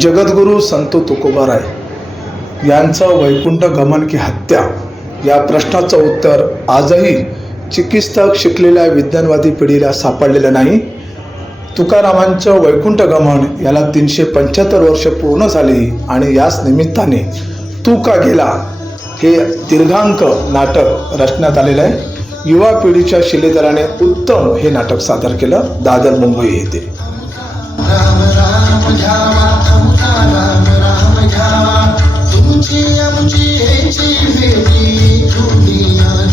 जगद्गुरू संत तुकोबाराय यांचं वैकुंठ गमन की हत्या या प्रश्नाचं उत्तर आजही चिकित्सक शिकलेल्या विज्ञानवादी पिढीला सापडलेलं नाही. तुकारामांचं वैकुंठ गमन याला तीनशे पंच्याहत्तर वर्ष पूर्ण झाली आणि याच निमित्ताने तू का गेला हे दीर्घांक नाटक रचण्यात आलेलं आहे. युवा पिढीच्या शिलेदाराने उत्तम हे नाटक सादर केलं. दादर मुंबई येथे. राम राम घ्यावा तुमचा राम घ्यावा तुमची आमची हेची भेटी दुनिया.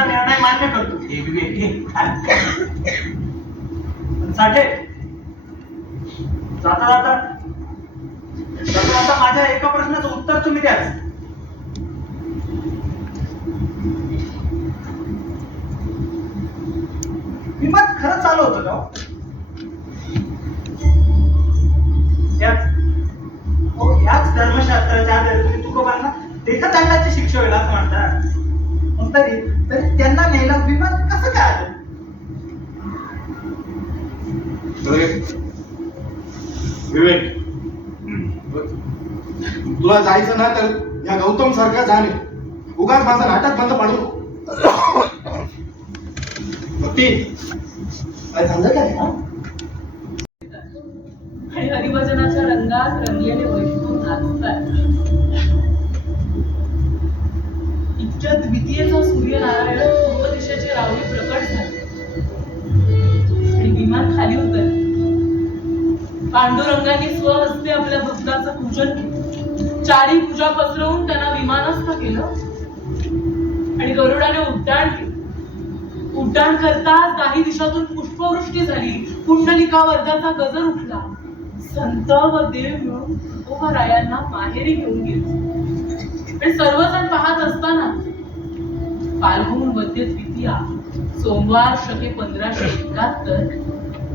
तुमचा निर्णय मान्य करतो. हे विवेक साठे जाता जाता जाता जाता माझ्या एका प्रश्नाचं उत्तर तुम्ही द्याच विमान खरं चालू होतं का हो? याच हो याच धर्मशास्त्राच्या आधारे तुम्ही तुकोबांना देहदंडाची शिक्षा होईल असं म्हणतात तरी तरी त्यांना नेला विमान कसं काय आलं विवेक तुला जायचं ना तर या गौतम सारखा झाले उगाच माझं नाटक बंद पाडू. भक्ती काय झालं काय हा? आणि हरिभजनाच्या रंगात रंगलेले पांडुरंगाने स्वहस्ते आपल्या भक्ताचं पूजन केलं. चारी पूजा पसरवून त्यांना विमानस्थ केलं. आणि गरुडाने उड्डाण केलं. उड्डाण करताच काही दिशातून पुष्पवृष्टी झाली. कुंडलिका वर्गाचा गजर उठला. संत व देव मिळून तुकोबारायांना माहेरी घेऊन गेले. आणि सर्वजण पाहत असताना फाल्गुन मध्य द्वितीया. सोमवार शके पंधराशे एकाहत्तर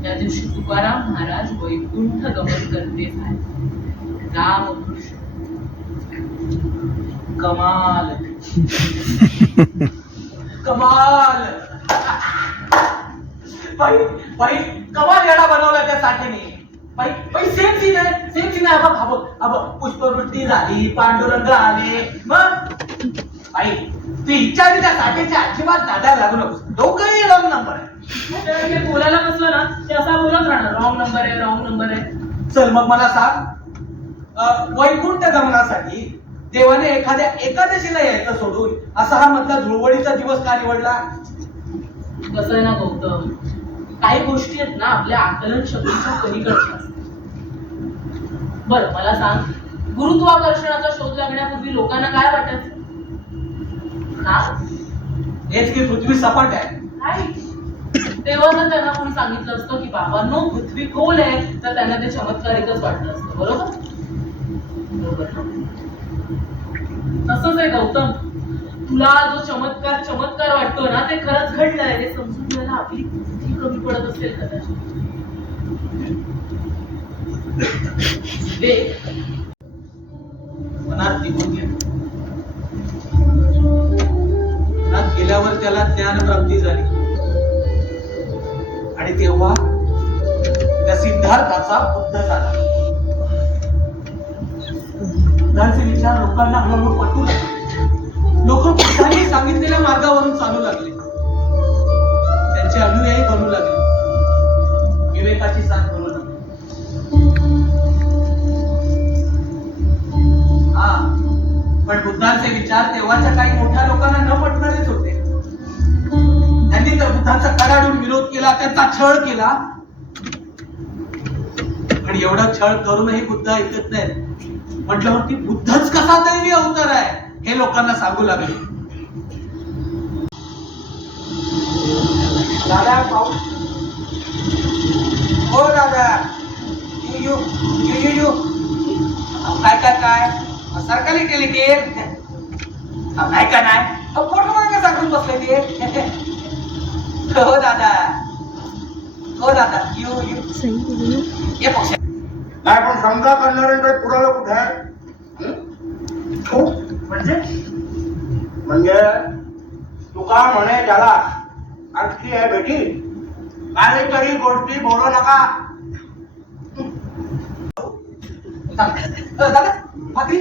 त्या दिवशी तुकाराम महाराज वैकुंठ गमन करते राम कृष्ण. कमाल. कमाल. बाई बाई कमाल येडा बनवला त्या साठीने. बाई बाई सेम सीन आहे सेम सीन आहे. बघ अब अब पुष्पवृष्टी झाली पांडुरंग आले. मग? बाई तू इच्छा त्या साठीच्या अजिबात दादा लागू नकोस. दोघंही रॉंग नंबर आहे. त्यावेळी मी बोलायला बसलो ना ते असा बोलत राहणार. रॉंग नंबर आहे रॉंग नंबर आहे. चल मग मला सांग. अ, वैकुंठ गमनासाठी देवाने एखाद्या एकादशीला यायचं सोडून असा हा मधला धुळवडीचा दिवस का निवडला? कसं आहे ना गौतम? काही गोष्टी आहेत ना आपल्या आकलन शक्तीच्या पलीकडच्या. असतात. बरं मला सांग. गुरुत्वाकर्षणाचा शोध लागण्यापूर्वी लोकांना काय वाटायचं ना हेच की पृथ्वी सपाट आहे. तेव्हा जर त्यांना कोणी सांगितलं असतं की बाबांनो पृथ्वी खोल आहे तर त्यांना ते चमत्कारिकच वाटलं असतं. बरोबर? तसंच आहे गौतम. तुला जो चमत्कार चमत्कार वाटतो ना ते खरंच घडलंय. हे समजून घ्यायला आपली बुद्धी कमी पडत असेल कदाचित. मनात निघून मनात गेल्यावर त्याला ज्ञान प्राप्ती झाली. आणि तेव्हा त्या सिद्धार्थाचा बुद्ध झाला. बुद्धांचे विचार लोकांना हळूहळू पटू लागले. लोक बुद्धांनी सांगितलेल्या मार्गावरून चालू लागले. त्यांचे अनुयायी बनू लागले. विवेकाची साथ बनू लागली. हा पण बुद्धांचे विचार तेव्हाच्या काही मोठ्या लोकांना न पटणारेच होते. त्यांनी बुद्धांचा कडाडून विरोध केला त्यांचा छळ केला. आणि एवढा छळ करूनही बुद्ध ऐकत नाहीत. म्हटल्यावरती बुद्धच कसा दैवी अवतार आहे हे लोकांना सांगू लागले. दादा पाऊस हो दादा. यू यू यू यू काय काय काय? सरकारी केली ते. नाही का नाही फोटो मध्ये काय सांगून बसले ते. हो दादा हो दादा यू यू ये पक्ष नाही पण समजा करणारे पुरावा कुठे आहे हं? हो म्हणजे म्हणजे तुका म्हणे त्याला आणखी आहे बेटी काहीतरी गोष्टी बोलू नका दादा भाकरी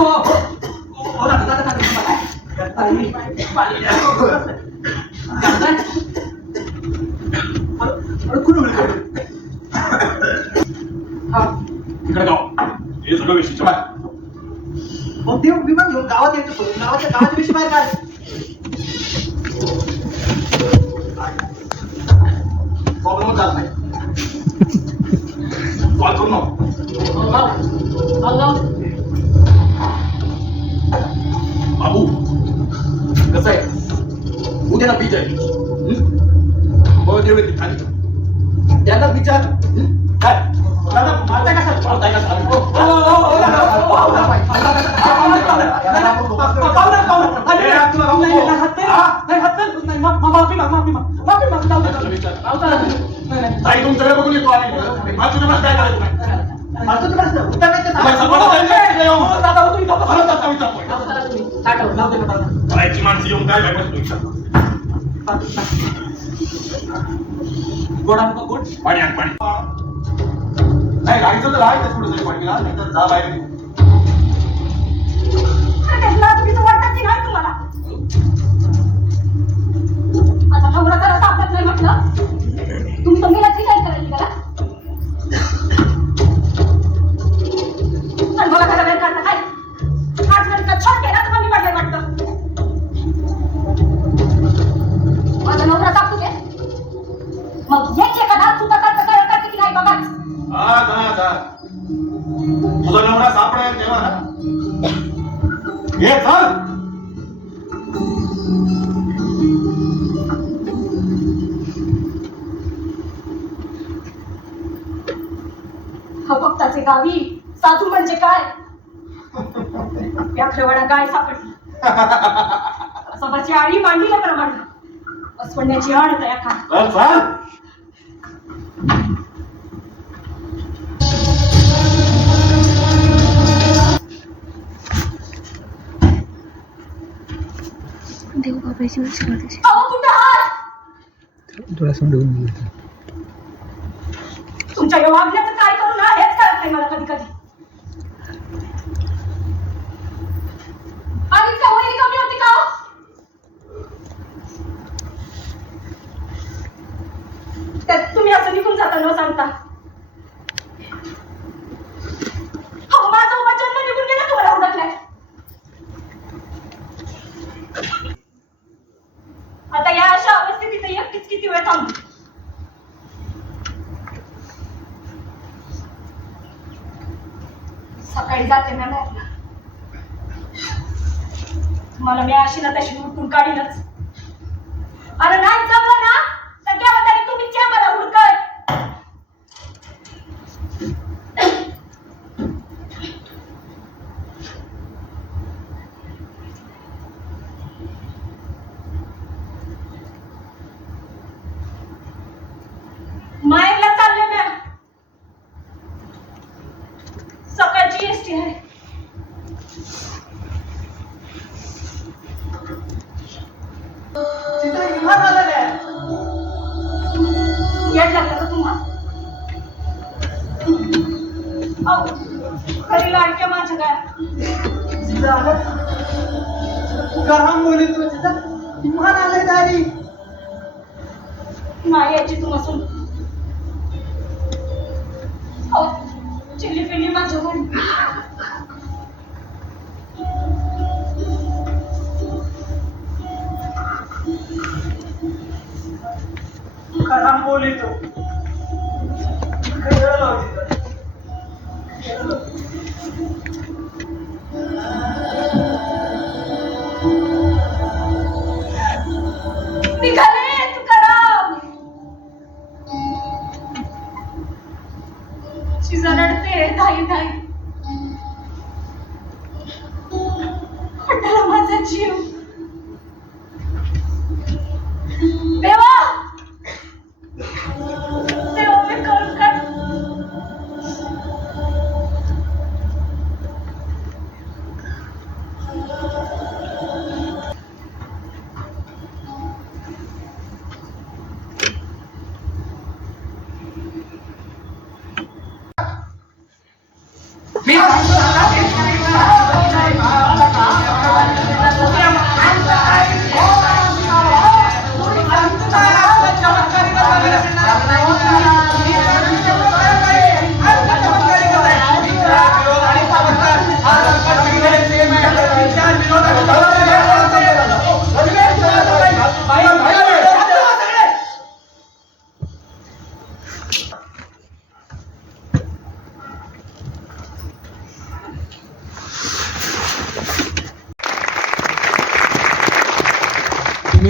इकडं. हं. माहिती आहे ना मला म्हणजे भाकरी हो हो हो दादा दादा दादा मला करता येईल. पाणी द्या. दादा. अरे, अरे, कुठं गेले? हा. तिकडे जाऊ हे सगळं विशिष्ट बाय मग ते विमान घेऊन गावात यायचं सोडून गावाच्या गावाच्या विषयी बाहेर काय प्रॉब्लेम झाला नाही कॉल करू नको बाबू जाऊ दे, जाऊ दे. जाऊ दे, नाही, नाही. ताई तुमच्याकडे बघून येतो आणि मला तुझ्या काय करायचं नाही आता तुम्ही असं उतरण्याचं बाई, सांगा. सगळं जायचं आहे, येऊन. हो, दादा, हो, तुम्ही गप्प परत बसा. आता विचारतोय. ताट हो, जाऊ दे, दादा. करायची माणसं येऊन काय भेटत विचार गोड पाणी आण पाणी. नाही गाडीचं तर आहे थोडं तरी पाणी नाही तर जा बाहेर चुकीचं वाटतं की म्हणजे काय? व्याघ्रवाडा गाय सापडली? सभाची आळी मांडील्याप्रमाणे. अस्वण्याची आड तया देव बाबाची करते गेली. तुमच्या या वागण्याचं काय करू ना? हेच कळत नाही मला कधी कधी आणि का वहिनी कमी होती का हो? त्यात तुम्ही असं निघून जाता न सांगता. अहो, माझा उभा जन्म निघून गेला तुम्हाला हुडकलाय आता या अशा अवस्थेत इथे एकटीच किती वेळ थांबू? सकाळी जाते ना मॅमला मला मी अशी ना तशी उठून काढीनच अरे नाही जमलं ना तर तेव्हा तरी तुम्हीच या मला हुडकत मायला चालले मॅम सकाळची एसटी आहे तिथं आहे. येड लागलं का तुम्हा? अहो, खरी लाडक्या माझ्या काय? झालं गरम बोली तू तिथं विमान आलंय दारी. नाही याची तुम्हा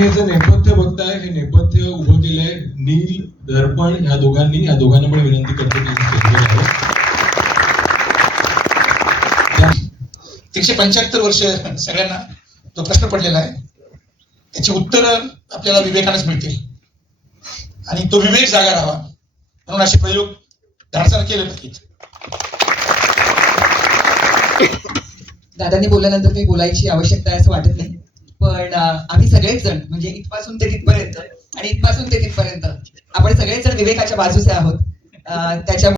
तुम्ही याचं नेपथ्य बघताय हे नेपथ्य उभं केलंय नील दर्पण ह्या दोघांनी. या दोघांना पण विनंती करतो एकशे पंच्याहत्तर वर्ष सगळ्यांना जो प्रश्न पडलेला आहे त्याची उत्तर आपल्याला विवेकानेच मिळतील. आणि तो विवेक जागा राहावा म्हणून असे प्रयोग धाडसार केले पाहिजेत. दादांनी बोलल्यानंतर काही बोलायची आवश्यकता आहे असं वाटत नाही. पण आम्ही सगळेच जण म्हणजे इथपासून ते तिथपर्यंत आणि इथपासून ते तिथपर्यंत आपण सगळेच जण विवेकाच्या बाजूचे आहोत. अं, त्याच्या